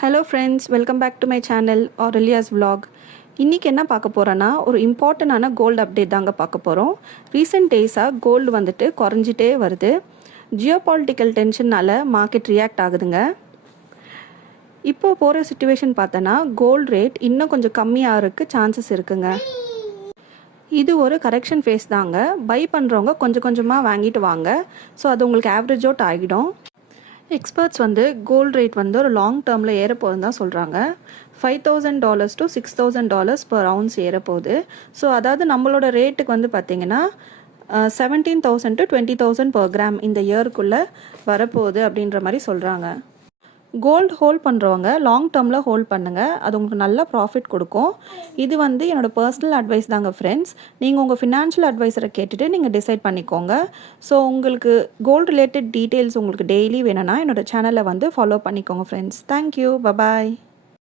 Hello friends, welcome back to my channel ஆரெலியாஸ் vlog. இன்றைக்கி என்ன பார்க்க போகிறோன்னா, ஒரு இம்பார்ட்டண்டான கோல்டு அப்டேட் தாங்க பார்க்க போகிறோம். ரீசெண்ட் டேஸாக கோல்டு வந்துட்டு குறைஞ்சிட்டே வருது. ஜியோபாலிட்டிக்கல் டென்ஷனால் மார்க்கெட் ரியாக்ட் ஆகுதுங்க. இப்போ போகிற சுச்சுவேஷன் பார்த்தோன்னா கோல்டு ரேட் இன்னும் கொஞ்சம் கம்மியாகிறதுக்கு சான்சஸ் இருக்குங்க. இது ஒரு கரெக்ஷன் ஃபேஸ் தாங்க. பை பண்ணுறவங்க கொஞ்சம் கொஞ்சமாக வாங்கிட்டு வாங்க. ஸோ அது உங்களுக்கு ஆவரேஜ் அவுட் ஆகிடும். எக்ஸ்பர்ட்ஸ் வந்து கோல்டு ரேட் வந்து ஒரு லாங் டேர்மில் ஏறப்போகுதுன்னு தான் சொல்கிறாங்க. $5,000 to $6,000 per ounce ஏறப்போகுது. ஸோ அதாவது நம்மளோட ரேட்டுக்கு வந்து பார்த்திங்கன்னா 17,000 to 20,000 per gram இந்த இயர்க்குள்ளே வரப்போகுது அப்படின்ற மாதிரி சொல்கிறாங்க. கோல்டு ஹோல்ட் பண்ணுறவங்க லாங் டேர்மில் ஹோல்ட் பண்ணுங்கள். அது உங்களுக்கு நல்ல ப்ராஃபிட் கொடுக்கும். இது வந்து என்னோடய பர்சனல் அட்வைஸ் தாங்க ஃப்ரெண்ட்ஸ். நீங்கள் உங்கள் ஃபினான்ஷியல் அட்வைஸரை கேட்டுட்டு நீங்கள் டிசைட் பண்ணிக்கோங்க. ஸோ உங்களுக்கு கோல்டு ரிலேட்டட் டீட்டெயில்ஸ் உங்களுக்கு டெய்லி வேணும்னா என்னோடய சேனலை வந்து ஃபாலோ பண்ணிக்கோங்க ஃப்ரெண்ட்ஸ். Thank you, bye bye.